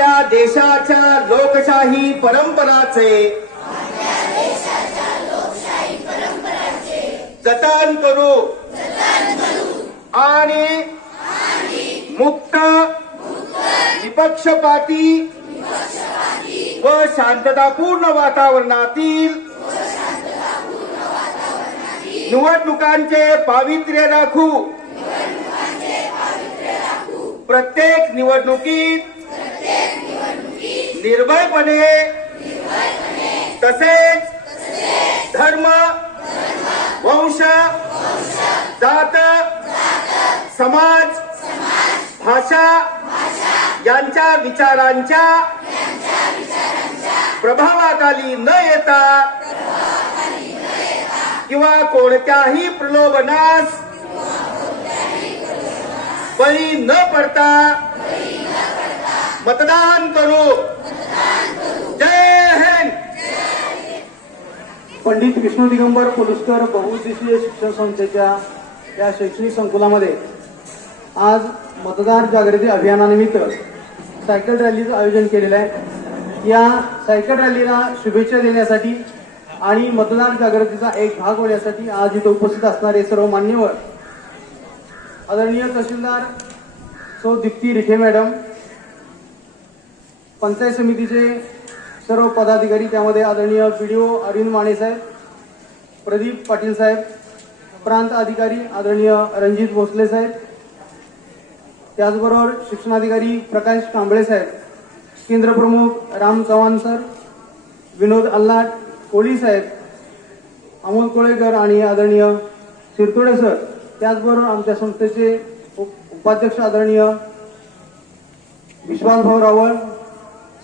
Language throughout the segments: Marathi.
आपल्या देशाच्या लोकशाही परंपराचे. जतन करू. आणि मुक्त निपक्षपाती व शांततापूर्ण वातावरणातील निवडणुकांचे पावित्र्य राखू. प्रत्येक निवडणुकीत निर्भयपणे तसेच धर्म वंश जात समाज भाषा यांच्या विचारांच्या प्रभावाखाली न येता किंवा कोणत्याही प्रलोभनास बळी न पडता मतदान करू जय हिंद पंडित विष्णू दिगंबर पुरस्कार बहुउद्देशीय शिक्षण संस्थेच्या या शैक्षणिक संकुलामध्ये आज मतदार जागृती अभियानानिमित्त सायकल रॅलीचं आयोजन केलेलं आहे. या सायकल रॅलीला शुभेच्छा देण्यासाठी आणि मतदार जागृतीचा एक भाग होण्यासाठी आज इथं उपस्थित असणारे सर्व मान्यवर आदरणीय तहसीलदार सौ दीप्ती रिठे मॅडम पंचायत समितीचे सर्व पदाधिकारी त्यामध्ये आदरणीय बीडीओ अरविंद माने साहेब प्रदीप पाटील साहेब प्रांत अधिकारी आदरणीय रणजित भोसले साहेब त्याचबरोबर शिक्षणाधिकारी प्रकाश कांबळे साहेब केंद्र प्रमुख राम चव्हाण सर विनोद अल्लाट कोळी साहेब अमोल कोळेकर आणि आदरणीय शिरतोडे सर त्याचबरोबर आमच्या संस्थेचे उप- उपाध्यक्ष आदरणीय विश्वासभाऊ रावळ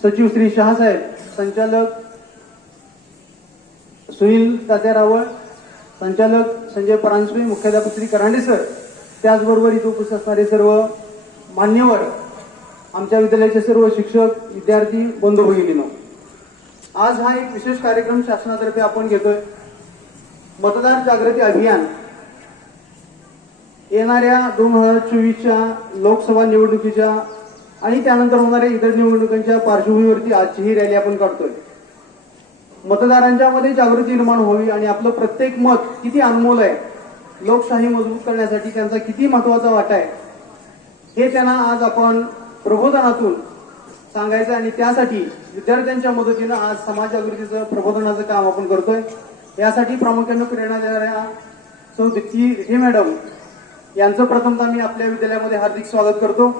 सचिव श्री शहासाहेब संचालक सुनील तात्या रावळ संचालक संजय परांजपे मुख्याध्यापक श्री करांडे सर त्याचबरोबर इथे उपस्थित असणारे सर्व मान्यवर आमच्या विद्यालयाचे सर्व शिक्षक विद्यार्थी बंधू भगिनीनो आज हा एक विशेष कार्यक्रम शासनातर्फे आपण घेतोय. मतदार जागृती अभियान. येणाऱ्या दोन हजार चोवीसच्या लोकसभा निवडणुकीच्या आणि त्यानंतर होणाऱ्या इतर निवडणुकांच्या पार्श्वभूमीवरती आजची ही रॅली आपण काढतोय. मतदारांच्या मध्ये जागृती निर्माण व्हावी आणि आपलं प्रत्येक मत किती अनमोल आहे लोकशाही मजबूत करण्यासाठी त्यांचा किती महत्त्वाचा वाटा आहे हे त्यांना आज आपण प्रबोधनातून सांगायचं आणि त्यासाठी विद्यार्थ्यांच्या मदतीनं आज समाज जागृतीचं प्रबोधनाचं काम आपण करतोय. यासाठी प्रामुख्यानं प्रेरणा देणाऱ्या सौ दीप्ती रिठे मॅडम यांचं प्रथमतः मी आपल्या विद्यालयामध्ये हार्दिक स्वागत करतो.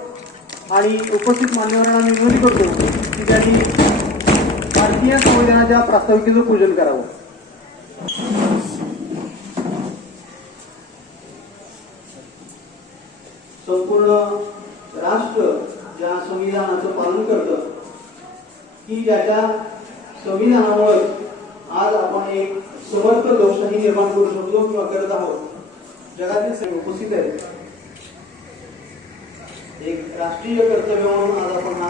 आणि उपस्थित मान्यवरांना मी विनंती करतो की त्यांनी भारतीय संविधानाच्या प्रास्ताविकेचं पूजन करावं. संपूर्ण राष्ट्र ज्या संविधानाचं पालन करतं की ज्याच्या संविधानामुळे आज आपण एक समर्थ लोकशाही निर्माण करू शकतो किंवा करत आहोत. जगातील उपस्थित आहेत. एक राष्ट्रीय कर्तव्य म्हणून आज आपण हा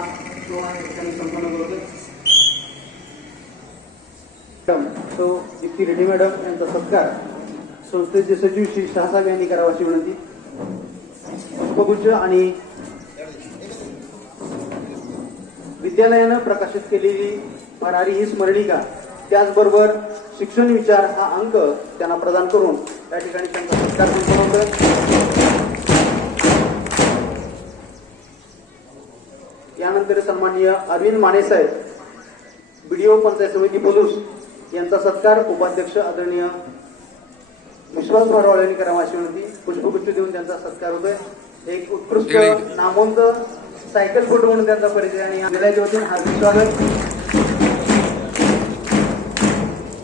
सोहळा ठिकाणी संपन्न करतोय सो दीप्ती रेड्डी मॅडम यांचा सत्कार संस्थेचे सचिव श्री शहासाहेब यांनी करावा अशी विनंती. पुष्पगुच्छ आणि विद्यालयानं प्रकाशित केलेली भरारी ही स्मरणिका त्याचबरोबर शिक्षण विचार हा अंक त्यांना प्रदान करून त्या ठिकाणी त्यांचा सत्कार संपन्न होतोय यानंतर सन्माननीय अरविंद माने साहेब बीडीओ पंचायत समिती पोलूस यांचा सत्कार उपाध्यक्ष आदरणीय विश्वास भरवाळ यांनी करावा अशी विनंती. पुष्पगुच्छ देऊन त्यांचा सत्कार होतोय. एक उत्कृष्ट नामवंत सायकलपटू म्हणून त्यांचा परिचय आणि विद्यालयाच्या वतीने हार्दिक स्वागत.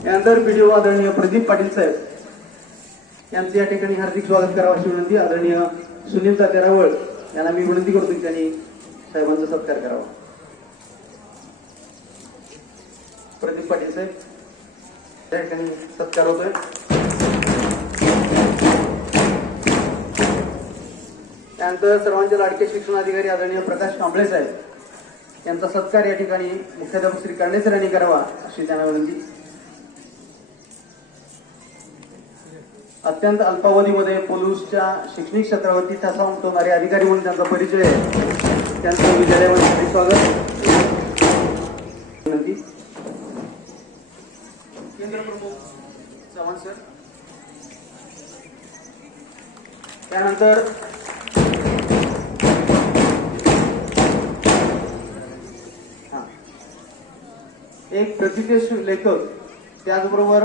यानंतर बीडीओ आदरणीय प्रदीप पाटील साहेब यांचं या ठिकाणी हार्दिक स्वागत करावं अशी विनंती. आदरणीय सुनील तात्या रावळ यांना मी विनंती करतो की त्यांनी साहेबांचा सत्कार करावा. प्रदीप पाटील साहेब त्या ठिकाणी सत्कार होतोय. त्यानंतर त्यानंतर सर्वांचे लाडके शिक्षण अधिकारी आदरणीय प्रकाश कांबळे साहेब यांचा सत्कार या ठिकाणी मुख्याध्यापक श्री कर्णेसर यांनी करावा अशी त्यांना विनंती. अत्यंत अल्पावधीमध्ये पोलूसच्या शैक्षणिक क्षेत्रावरती ठसा उमटवणारे अधिकारी म्हणून त्यांचा परिचय आहे. त्यांचं विद्यालयामध्ये स्वागत. विनंती केंद्र चव्हाण सर. त्यानंतर एक प्रतिष्ठित लेखक त्याचबरोबर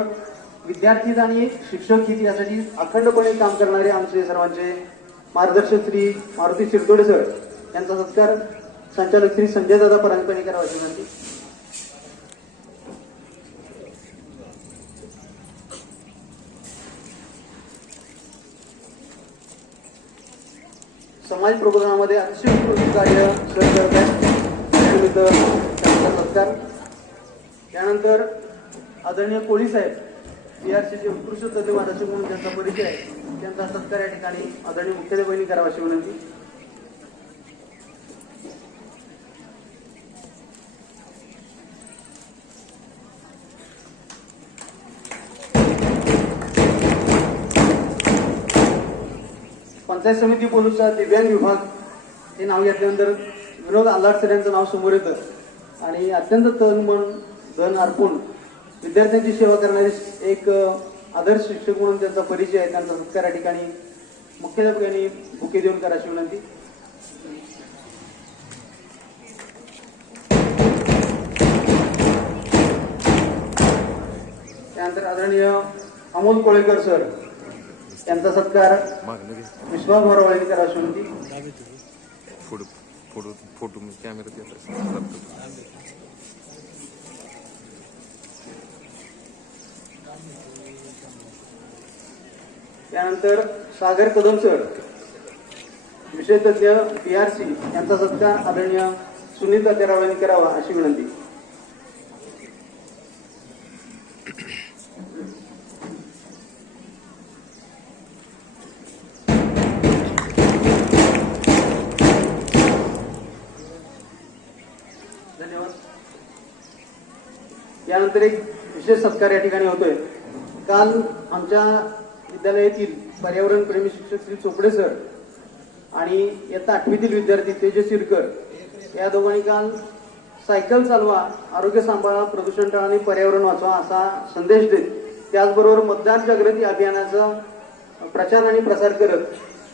विद्यार्थी आणि शिक्षक हित यासाठी अखंडपणे काम करणारे आमचे सर्वांचे मार्गदर्शक श्री मारुती शिरतोडे सर. यांचा सत्कार संचालक श्री संजय दादा परांजपणेकर करावा विनंती समाज प्रबोधनामध्ये अतिशय उत्कृष्ट कार्य सर करत आहेत त्यांचा सत्कार. त्यानंतर आदरणीय कोळी साहेब बीआरसीचे उत्कृष्ट तज्ञ वादक म्हणून त्यांचा परिचय आहे. त्यांचा सत्कार या ठिकाणी आदरणीय मुख्याध्यापकांनी करावा अशी विनंती. पंचायत समिती पोलीसचा दिव्यांग विभाग हे नाव घेतल्यानंतर विनोद आल्हाड सर यांचं नाव समोर येतं. आणि अत्यंत तन मन धन अर्पून विद्यार्थ्यांची सेवा करणारे एक आदर्श शिक्षक म्हणून त्यांचा परिचय आहे. त्यांचा सत्कार या ठिकाणी मुख्याध्यापकांनी बुके देऊन करायची विनंती. त्यानंतर आदरणीय अमोल कोळेकर सर. यांचा सत्कार विश्वास भरवाळी करायची विनंती फोटो कॅमेरा त्यानंतर सागर कदम सर विषय तज्ञ पीआरसी यांचा सत्कार आदरणीय सुनील तात्याराव यांनी करावा अशी विनंती. विशेष सत्कार या ठिकाणी होतोय. काल आमच्या विद्यालयातील पर्यावरण प्रेमी शिक्षक श्री चोपडे सर आणि इयत्ता आठवीतील विद्यार्थी तेजस शिरकर या दोघांनी काल सायकल चालवा आरोग्य सांभाळा प्रदूषण टाळा आणि पर्यावरण वाचवा असा संदेश देत त्याचबरोबर मतदार जागृती अभियानाचा प्रचार आणि प्रसार करत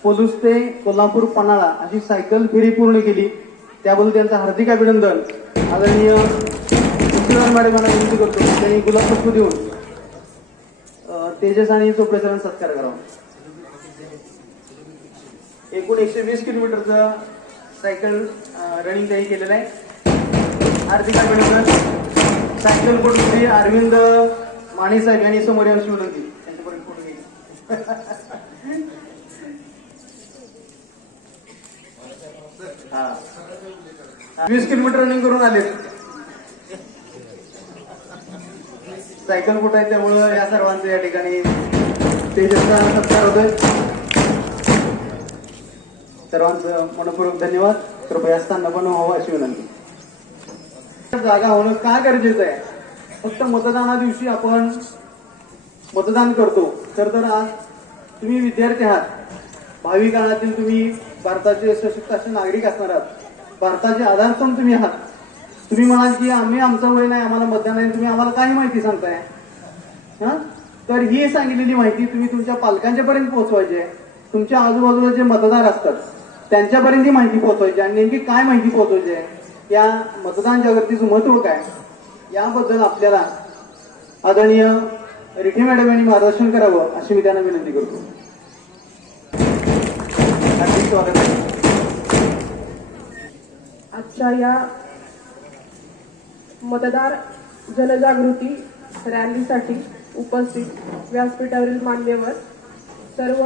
पोलूस ते कोल्हापूर पन्हाळा अशी सायकल फेरी पूर्ण केली. त्याबद्दल त्यांचं हार्दिक अभिनंदन. आदरणीय तुळशीराम मॅडमांना विनंती करतो त्यांनी गुलाब पुष्प देऊन तेजस आणि चोपडे सत्कार करावा. एकूण एकशे वीस किलोमीटरचं सायकल रनिंग त्यांनी केलेलं आहे. हार्दिक अभिनंदन. सायकल कोटमध्ये अरविंद माने साहेब यांनी समोर यांची विनंती त्यांच्यापर्यंत फोटो हा. वीस किलोमीटर रनिंग करून आले सायकल कुठं आहे त्यामुळं या सर्वांचं या ठिकाणी तेजसचा सत्कार होतोय. सर्वांचं मनपूर्वक धन्यवाद. कृपया स्थान पण व्हावं अशी विनंती. जागा होणं का गरजेचं आहे? फक्त मतदाना दिवशी आपण मतदान करतो. तर तर आज तुम्ही विद्यार्थी आहात. भावी काळातील तुम्ही भारताचे सशक्त असे नागरिक असणार आहात. भारताचे आधारस्तंभ तुम्ही आहात. तुम्ही म्हणाल की आम्ही आमचं वय नाही आम्हाला मतदान आहे तुम्ही आम्हाला काय माहिती सांगताय? हा? तर ही सांगितलेली माहिती तुम्ही तुमच्या पालकांच्या पर्यंत पोहोचवायची आहे. तुमच्या आजूबाजूला जे मतदार असतात त्यांच्यापर्यंत ही माहिती पोहोचवायची आहे. आणि नेमकी काय माहिती पोहोचवायची आहे? या मतदान जागृतीचं महत्त्व काय? याबद्दल आपल्याला आदरणीय रिठे मॅडम यांनी मार्गदर्शन करावं अशी मी त्यांना विनंती करतो. आजच्या या मतदार जनजागृती रॅलीसाठी उपस्थित व्यासपीठावरील मान्यवर सर्व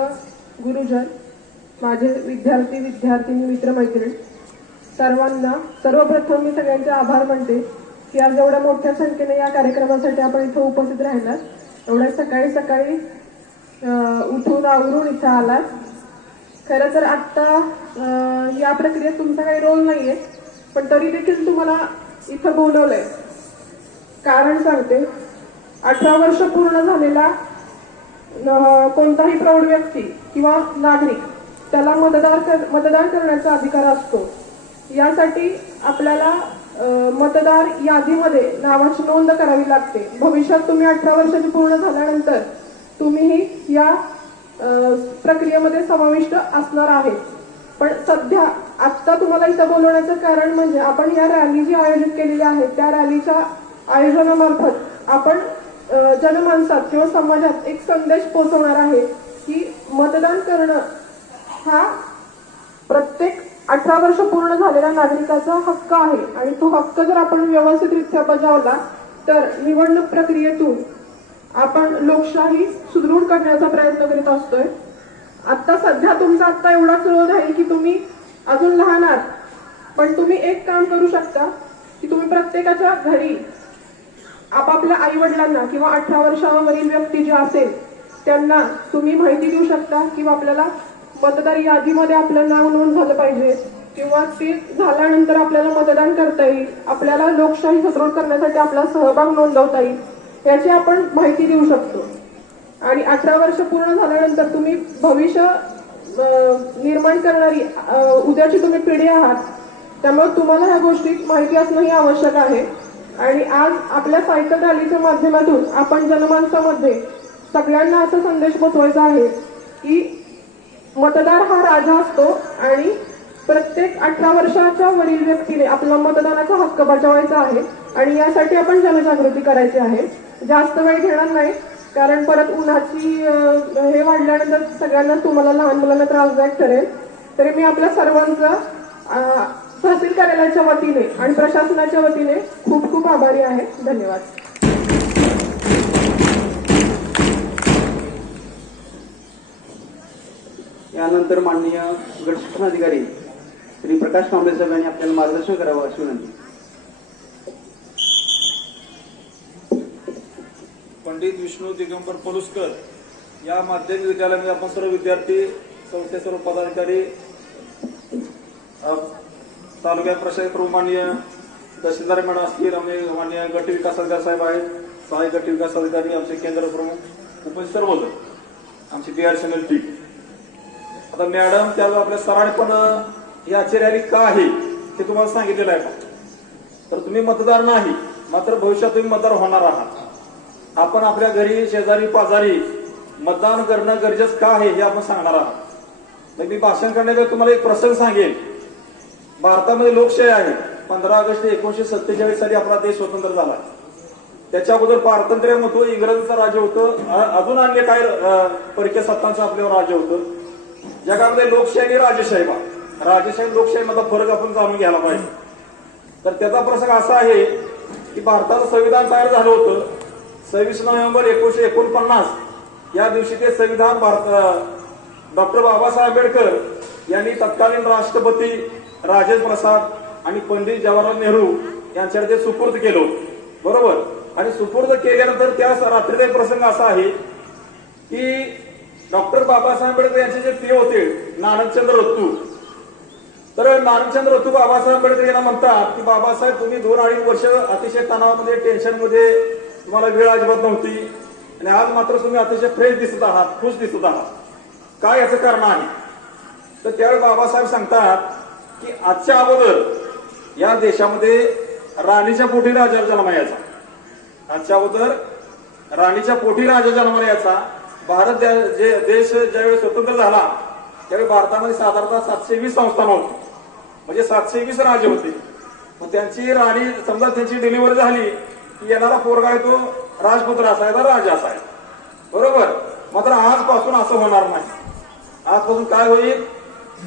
गुरुजन माझे विद्यार्थी विद्यार्थिनी मित्रमैत्रीण सर्वांना सर्वप्रथम मी सगळ्यांचे आभार मानते की आज एवढ्या मोठ्या संख्येने या कार्यक्रमासाठी आपण इथं उपस्थित राहिलात एवढ्या सकाळी सकाळी उठून आवरून इथं आलात. खरं तर आत्ता या प्रक्रियेत तुमचा काही रोल नाही आहे पण तरी देखील तुम्हाला इथं बोलवलंय. कारण सांगते अठरा वर्ष पूर्ण झालेला कोणताही प्रौढ व्यक्ती किंवा नागरिक त्याला मतदार कर- मतदान करण्याचा अधिकार असतो. यासाठी आपल्याला मतदार यादीमध्ये नावाची नोंद करावी लागते. भविष्यात तुम्ही अठरा वर्षाची पूर्ण झाल्यानंतर तुम्हीही या प्रक्रियेमध्ये समाविष्ट असणार आहे पण सध्या आत्ता तुम्हाला इथं बोलवण्याचं कारण म्हणजे आपण या रॅली जी आयोजित केलेली आहे त्या रॅलीच्या आयोजनामार्फत आपण जनमानसात किंवा समाजात एक संदेश पोहोचवणार आहे की मतदान करणं हा प्रत्येक अठरा वर्ष पूर्ण झालेल्या नागरिकाचा हक्क आहे. आणि तो हक्क जर आपण व्यवस्थितरित्या बजावला तर निवडणूक प्रक्रियेतून आपण लोकशाही सुदृढ करण्याचा प्रयत्न करीत असतोय. आत्ता सध्या तुमचा आत्ता एवढाच रोध आहे की तुम्ही अजून लहान आहात. पण तुम्ही एक काम करू शकता की तुम्ही प्रत्येकाच्या घरी आपापल्या आई वडिलांना किंवा अठरा वर्षावरील व्यक्ती जी असेल त्यांना तुम्ही माहिती देऊ शकता किंवा आपल्याला मतदार यादीमध्ये आपलं नाव नोंद झालं पाहिजे किंवा ते झाल्यानंतर आपल्याला मतदान करता येईल. आपल्याला लोकशाही सुदृढ करण्यासाठी आपला सहभाग नोंदवता येईल याची आपण माहिती देऊ शकतो. आणि अठरा वर्ष पूर्ण झाल्यानंतर तुम्ही भविष्य निर्माण करणारी उद्याची तुम्ही पिढी आहात त्यामुळे तुम्हाला ह्या गोष्टी माहिती असणं ही आवश्यक आहे. आणि आज आपल्या सायकल रॅलीच्या माध्यमातून आपण जनमानसामध्ये सगळ्यांना असा संदेश पोचवायचा आहे की मतदार हा राजा असतो आणि प्रत्येक अठरा वर्षाच्या वरील व्यक्तीने आपला मतदानाचा हक्क बजावायचा आहे. आणि यासाठी आपण जनजागृती करायची आहे. जास्त वेळ घेणार नाही. कारण परत उन्हाची हे वाढल्यानंतर सगळ्यांना तुम्हाला लहान मुलांना त्रासदायक ठरेल. तरी मी आपल्या सर्वांचं तहसील कार्यालयाच्या वतीने आणि प्रशासनाच्या वतीने खूप खूप आभारी आहे. धन्यवाद. यानंतर माननीय गट शिक्षणाधिकारी श्री प्रकाश कांबळे साहेब यांनी आपल्याला मार्गदर्शन करावं अशी विनंती. पंडित विष्णू दिगंबर पलुसकर या माध्यमिक विद्यालयामध्ये आपण सर्व विद्यार्थी संस्थे सर्व पदाधिकारी तालुक्यात प्रशासक प्रमाणीय तहसीलदार मॅडम असतील आम्ही माननीय गट विकास अधिकारी साहेब आहेत सहाय्यक गट विकास अधिकारी आमचे केंद्र प्रमुख उपस्थित सर्वजण आमची बी आर चॅनल टीम आता मॅडम त्याला आपल्या सरांनी पण ही आश्चर्याली का आहे ते तुम्हाला सांगितलेलं आहे का? तर तुम्ही मतदार नाही मात्र भविष्यात तुम्ही मतदार होणार आहात. आपण आपल्या घरी शेजारी पाजारी मतदान करणं गरजेचं का आहे हे आपण सांगणार आहोत. मग मी भाषण करण्याचा तुम्हाला एक प्रसंग सांगेन. भारतामध्ये लोकशाही आहे. पंधरा ऑगस्ट एकोणीशे सत्तेचाळीस साली आपला देश स्वतंत्र झाला. त्याच्या अगोदर पारतंत्र्य होतं इंग्रजांचं राज्य होतं. अजून अन्य काय परकीय सत्तांचं आपल्यावर राज्य होतं. जगामध्ये लोकशाही आणि राजेशाही राजेशाही लोकशाहीमधला फरक आपण जाणून घ्यायला पाहिजे. तर त्याचा प्रसंग असा आहे की भारताचं संविधान तयार झालं होतं. सव्वीस नोव्हेंबर एकोणीशे एकोणपन्नास. या दिवशी ते संविधान भारत डॉक्टर बाबासाहेब आंबेडकर यांनी तत्कालीन राष्ट्रपती राजेंद्र प्रसाद आणि पंडित जवाहरलाल नेहरू यांच्याकडे ते सुपूर्द केलं बरोबर? आणि सुपूर्द केल्यानंतर त्या रात्रीचा एक प्रसंग असा आहे की डॉक्टर बाबासाहेब आंबेडकर यांचे जे प्रिय होते नानकचंद्र रत्तू. तर नानकचंद्र रत्तू बाबासाहेब आंबेडकर यांना म्हणतात की बाबासाहेब तुम्ही दोन अडीच वर्ष अतिशय तणावामध्ये टेन्शनमध्ये तुम्हाला वेळ अजिबात नव्हती. आणि आज मात्र तुम्ही अतिशय फ्रेश दिसत आहात खुश दिसत आहात. काय याचं कारण आहे? तर त्यावेळी बाबासाहेब सांगतात की आजच्या अगोदर या देशामध्ये राणीच्या पोटी राजा जन्म यायचा. आजच्या अगोदर राणीच्या पोटी राजा जन्म यायचा. भारत जे देश ज्यावेळी स्वतंत्र झाला त्यावेळी भारतामध्ये साधारणतः सातशे वीस संस्थान होती म्हणजे सातशे वीस राजे होते. मग त्यांची राणी समजा त्यांची डिलिव्हरी झाली की येणारा पोरगा आहे तो राजपुत्र असायचा राजा असायचा बरोबर? मात्र आजपासून असं होणार नाही. आजपासून काय होईल?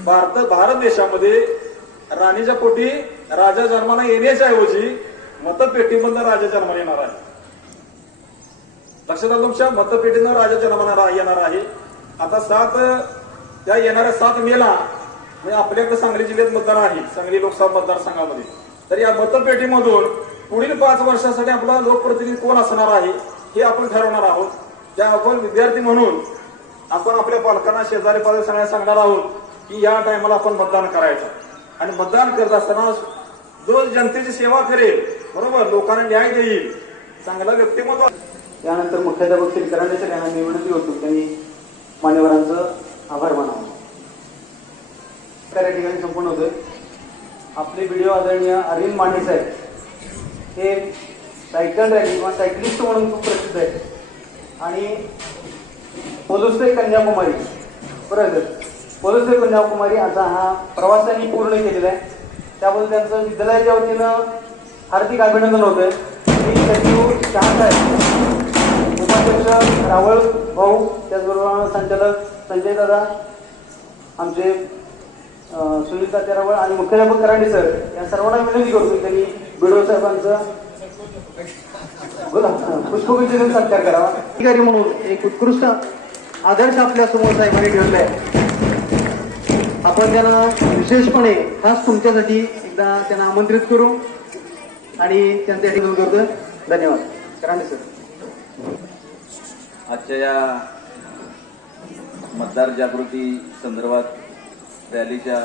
भारत भारत देशामध्ये राणीच्या पोटी राजा जन्माला येण्याच्या ऐवजी मतपेटीमधनं राजा जन्माला येणार आहे. लक्षात आलं तुमच्या? मतपेटीनं राजा जन्माला येणार आहे. आता सात त्या येणाऱ्या सात मेला म्हणजे आपल्याकडे सांगली जिल्ह्यात मतदार आहे सांगली लोकसभा मतदारसंघामध्ये. तर या मतपेटीमधून पुढील पाच वर्षासाठी आपला लोकप्रतिनिधी कोण असणार आहे हे आपण ठरवणार आहोत. त्या आपण विद्यार्थी म्हणून आपण आपल्या पालकांना शेजारी पाजारी सगळ्यांना सांगणार आहोत की या टायमाला आपण मतदान करायचं. आणि मतदान करत असताना जो जनतेची सेवा करेल बरोबर लोकांना न्याय देईल चांगला व्यक्तिमत्व त्यानंतर मुख्याध्यापक शेतकऱ्यांनी सगळ्यांना सर होतो. त्यांनी मान्यवरांचं आभार मानावं. त्या ठिकाणी संपूर्ण होतोय. आपले व्हिडिओ आदरणीय अरविंद मांडे साहेब. हे सायकल रॅली किंवा सायकलिस्ट म्हणून खूप प्रसिद्ध आहे. आणि पोलुसे कन्याकुमारी बरोबर. पोलुसे कन्याकुमारी असा हा प्रवास त्यांनी पूर्ण केलेला आहे. त्याबद्दल त्यांचं विद्यालयाच्या वतीनं हार्दिक अभिनंदन होतंय. मी सचिव शहासाहेब उपाध्यक्ष रावळ भाऊ त्याचबरोबर संचालक संजय दादा आमचे सुनील तात्यारावळ आणि मुख्याध्यापक करांडे सर या सर्वांना विनंती करतो त्यांनी बिडो साहेबांचं पुष्पगुच्छ देऊन सत्कार करावा. अधिकारी म्हणून एक उत्कृष्ट आदर्श आपल्यासमोर साहेबांनी ठेवलाय. आपण त्यांना विशेषपणे खास तुमच्यासाठी एकदा त्यांना आमंत्रित करू आणि त्यांचं या ठिकाणी धन्यवाद. करांडे सर. आजच्या या मतदार जागृती संदर्भात रॅलीच्या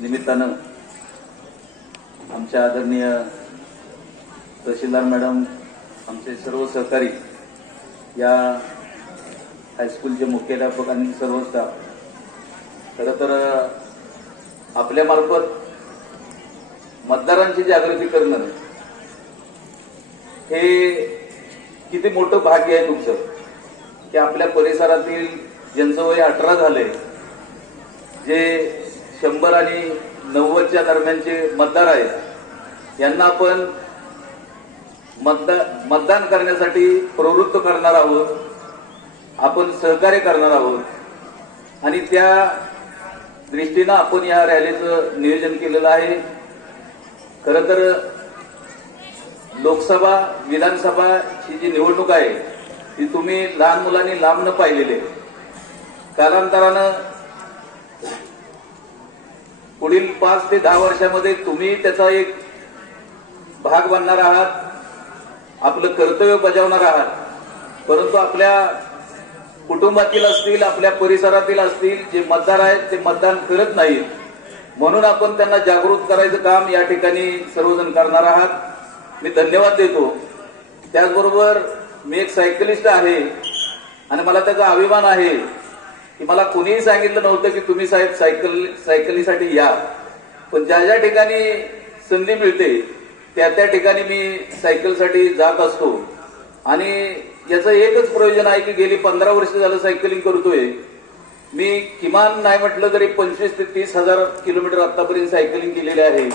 निमित्तानं आमच्या आदरणीय तहसीलदार मॅडम आमचे सर्व सहकारी या हायस्कूलचे मुख्याध्यापक आणि सर्व स्टाफ खरं तर आपल्यामार्फत मतदारांची जागृती करणं हे किती मोठं भाग्य आहे तुमचं. की आपल्या परिसरातील ज्यांचं वय अठरा झालंय जे शंभर आणि नव्वदच्या दरम्यानचे मतदार आहेत यांना आपण मतदान मतदान करण्यासाठी प्रवृत्त करणार आहोत आपण सहकार्य करणार आहोत. आणि त्या दृष्टीनं आपण या रॅलीचं नियोजन केलेलं आहे. खरं तर लोकसभा विधानसभा ही जी निवडणूक आहे ती तुम्ही लहान मुलांनी लांब न पाहिलेली कालांतरानं पुढील पाच ते दहा वर्षामध्ये तुम्ही त्याचा एक भाग बनणार आहात आपलं कर्तव्य बजावणार आहात. परंतु आपल्या कुटुंबातील असतील आपल्या परिसरातील असतील जे मतदार आहेत ते मतदान करत नाहीत. म्हणून आपण त्यांना जागृत करायचं काम या ठिकाणी सर्वजण करणार आहात. मी धन्यवाद देतो. त्याचबरोबर मी एक सायकलिस्ट आहे आणि मला त्याचा अभिमान आहे. की मला कुणीही सांगितलं नव्हतं की तुम्ही साहेब सायकल सायकलीसाठी या. पण ज्या ज्या ठिकाणी संधी मिळते त्या त्या ठिकाणी मी सायकलसाठी जात असतो. आणि याचं एकच प्रयोजन आहे की गेली पंधरा वर्ष झालं सायकलिंग करतोय. मी किमान नाही म्हटलं तरी पंचवीस ते तीस हजार किलोमीटर आतापर्यंत सायकलिंग केलेली आहे.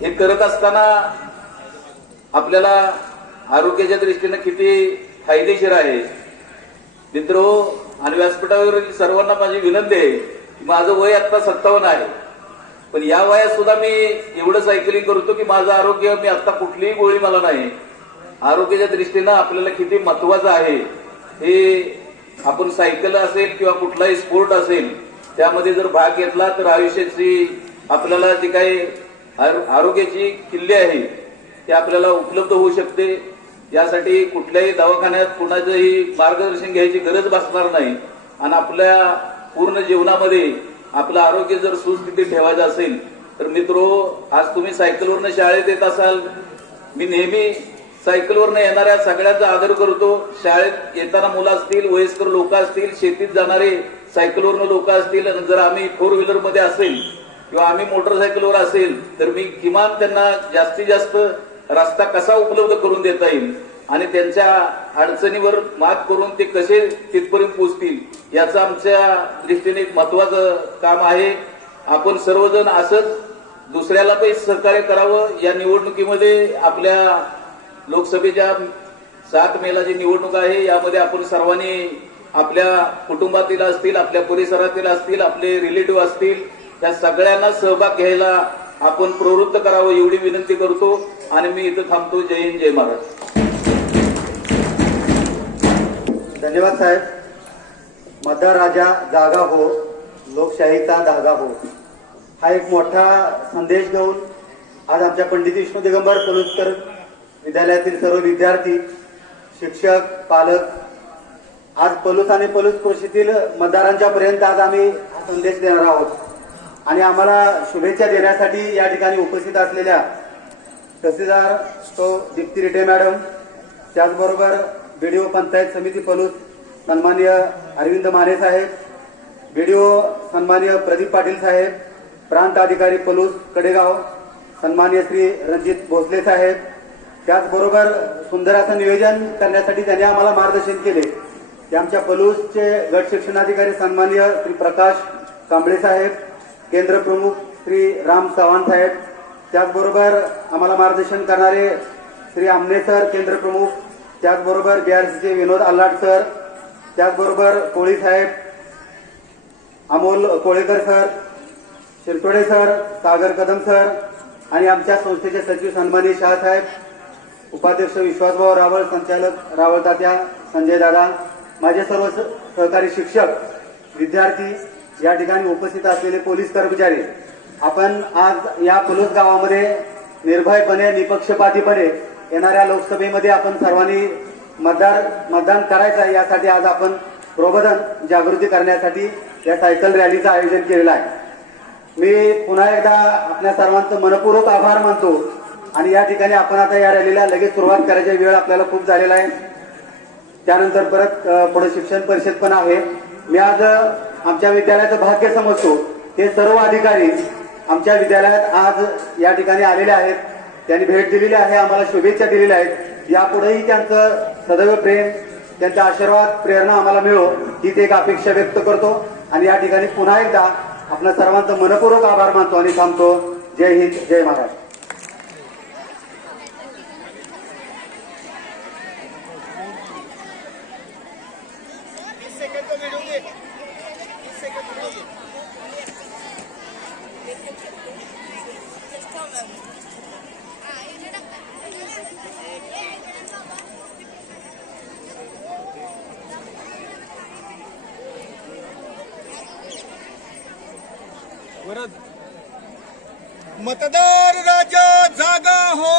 हे करत असताना आपल्याला आरोग्याच्या दृष्टीनं किती फायदेशीर आहे. मित्र आणि व्यासपीठावरील सर्वांना माझी विनंती आहे की माझं वय आता सत्तावन्न आहे. पण या वयात सुद्धा मी एवढं सायकलिंग करतो की माझं आरोग्य मी आता कुठलीही गोळी मला नाही. आरोग्याच्या दृष्टीनं आपल्याला किती महत्वाचं आहे हे आपण सायकल असेल किंवा कुठलाही स्पोर्ट असेल त्यामध्ये जर भाग घेतला तर आयुष्याची आपल्याला जी काही आरोग्याची किल्ली आहे ती आपल्याला उपलब्ध होऊ शकते. यासाठी कुठल्याही दवाखान्यात कुणाचंही मार्गदर्शन घ्यायची गरज भासणार नाही. आणि आपल्या पूर्ण जीवनामध्ये आपलं आरोग्य जर सुस्थितीत ठेवायचं असेल तर मित्रो आज तुम्ही सायकलवरनं शाळेत येत असाल. मी नेहमी सायकलवरनं येणाऱ्या सगळ्यांचा आदर करतो. शाळेत येताना मुलं असतील वयस्कर लोक असतील शेतीत जाणारे सायकलवरनं लोक असतील आणि जर आम्ही फोर व्हीलरमध्ये असेल किंवा आम्ही मोटरसायकलवर असेल तर मी किमान त्यांना जास्तीत जास्त रस्ता कसा उपलब्ध करून देता येईल आणि त्यांच्या अडचणीवर मात करून ते कसे तिथपर्यंत पोहोचतील याचं आमच्या दृष्टीने एक महत्वाचं काम आहे. आपण सर्वजण असंच दुसऱ्याला पण सहकार्य करावं. या निवडणुकीमध्ये आपल्या लोकसभेच्या सात मेला जी निवडणूक आहे यामध्ये आपण सर्वांनी आपल्या कुटुंबातील असतील आपल्या परिसरातील असतील आपले रिलेटिव्ह असतील या सगळ्यांना सहभाग घ्यायला आपण प्रवृत्त करावं एवढी विनंती करतो आणि मी इथं थांबतो. जय हिंद जय महाराज धन्यवाद साहेब. मतदार राजा जागा हो लोकशाहीचा धागा हो. हा एक मोठा संदेश घेऊन आज आमच्या पंडित विष्णू दिगंबर पलुस्कर विद्यालयातील सर्व विद्यार्थी शिक्षक पालक आज पलूस आणि पलूस कृषीतील मतदारांच्या पर्यंत आज आम्ही हा संदेश देणार आहोत. आणि आम्हाला शुभेच्छा देण्यासाठी या ठिकाणी उपस्थित असलेल्या तहसीलदार तो दीप्ती रिटे मॅडम त्याचबरोबर बीडीओ पंचायत समिती पलूस सन्मान्य अरविंद माने साहेब बीडीओ सन्मान्य प्रदीप पाटील साहेब प्रांत अधिकारी पलूस कडेगाव सन्मान्य श्री रणजित भोसले साहेब त्याचबरोबर सुंदर असं नियोजन करण्यासाठी त्यांनी आम्हाला मार्गदर्शन केले. ते आमच्या पलूसचे गट शिक्षणाधिकारी सन्मान्य श्री प्रकाश कांबळे साहेब केंद्र प्रमुख श्री राम चव्हाण साहेब त्याचबरोबर आम्हाला मार्गदर्शन करणारे श्री आमने सर केंद्र प्रमुख त्याचबरोबर बीआरसीचे विनोद आल्लाट सर त्याचबरोबर कोळी साहेब Amol Kolekar sir Shirtode sir Sagar Kadam sir आणि आमच्या संस्थेचे सचिव सन्मानी साहेब उपाध्यक्ष विश्वासभाऊ रावळ संचालक रावळ तात्या संजय दादा माझे सर्व सहकारी शिक्षक विद्यार्थी या ठिकाणी उपस्थित असलेले पोलीस कर्मचारी आपण आज या पुलूस गावामध्ये निर्भयपणे निपक्षपातीपणे येणाऱ्या लोकसभेमध्ये आपण सर्वांनी मतदार मतदान करायचं आहे. यासाठी आज आपण प्रबोधन जागृती करण्यासाठी या सायकल रॅलीचं आयोजन केलेलं आहे. मी पुन्हा एकदा आपल्या सर्वांचं मनपूर्वक आभार मानतो आणि या ठिकाणी आपण आता या रॅलीला लगेच सुरुवात करायची वेळ आपल्याला खूप झालेला आहे. त्यानंतर परत पुढे शिक्षण परिषद पण आहे. मी आज आमच्या विद्यालयाचं भाग्य समजतो. हे सर्व अधिकारी आमच्या विद्यालयात आज या ठिकाणी आलेले आहेत. त्यांनी भेट दिलेली आहे आम्हाला शुभेच्छा दिलेल्या आहेत. यापुढेही त्यांचं सदैव प्रेम त्यांचा आशीर्वाद प्रेरणा आम्हाला मिळो हीच एक अपेक्षा व्यक्त करतो. आणि या ठिकाणी पुन्हा एकदा आपल्या सर्वांचं मनपूर्वक आभार मानतो आणि थांबतो. जय हिंद जय महाराष्ट्र. मतदार राजा जागा हो.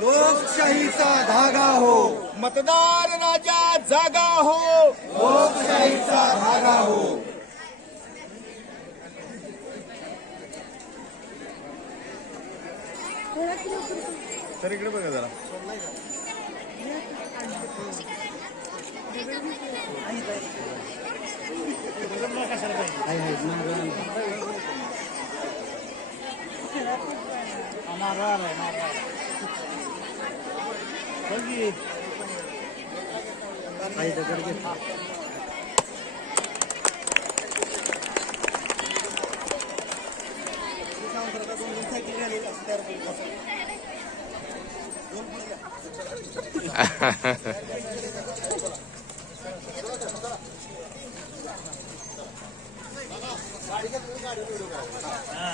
लोकशाहीचा धागा हो. मतदार राजा जागा हो. लोकशाहीचा धागा हो. Sir Amarrar, Ha ha ha.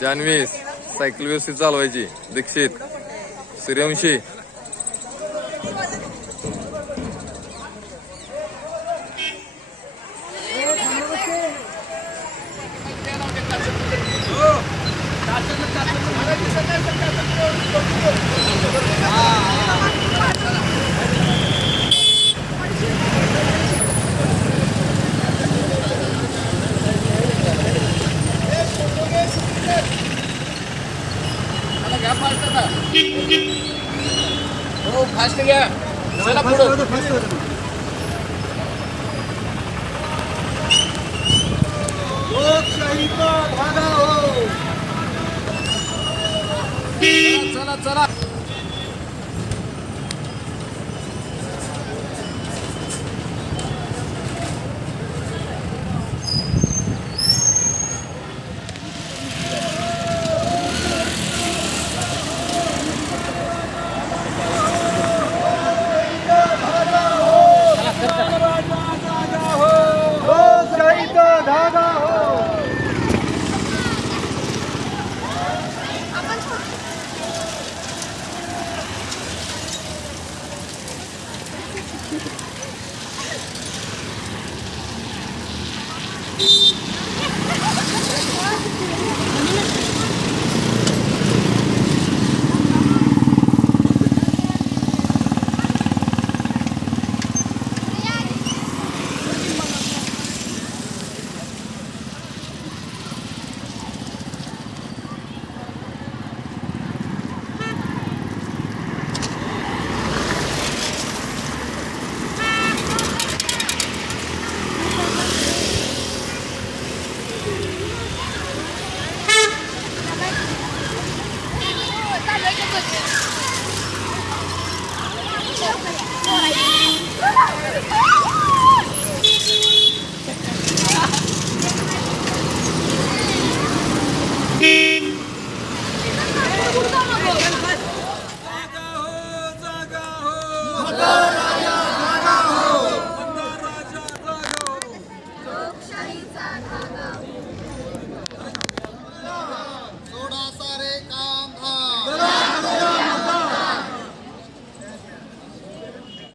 Janhavi cycle व्यवस्थित चालवायची दीक्षित सूर्यवंशी. फास्ट घ्या चला पुढं लोकशाहीचा धागा हो चला चला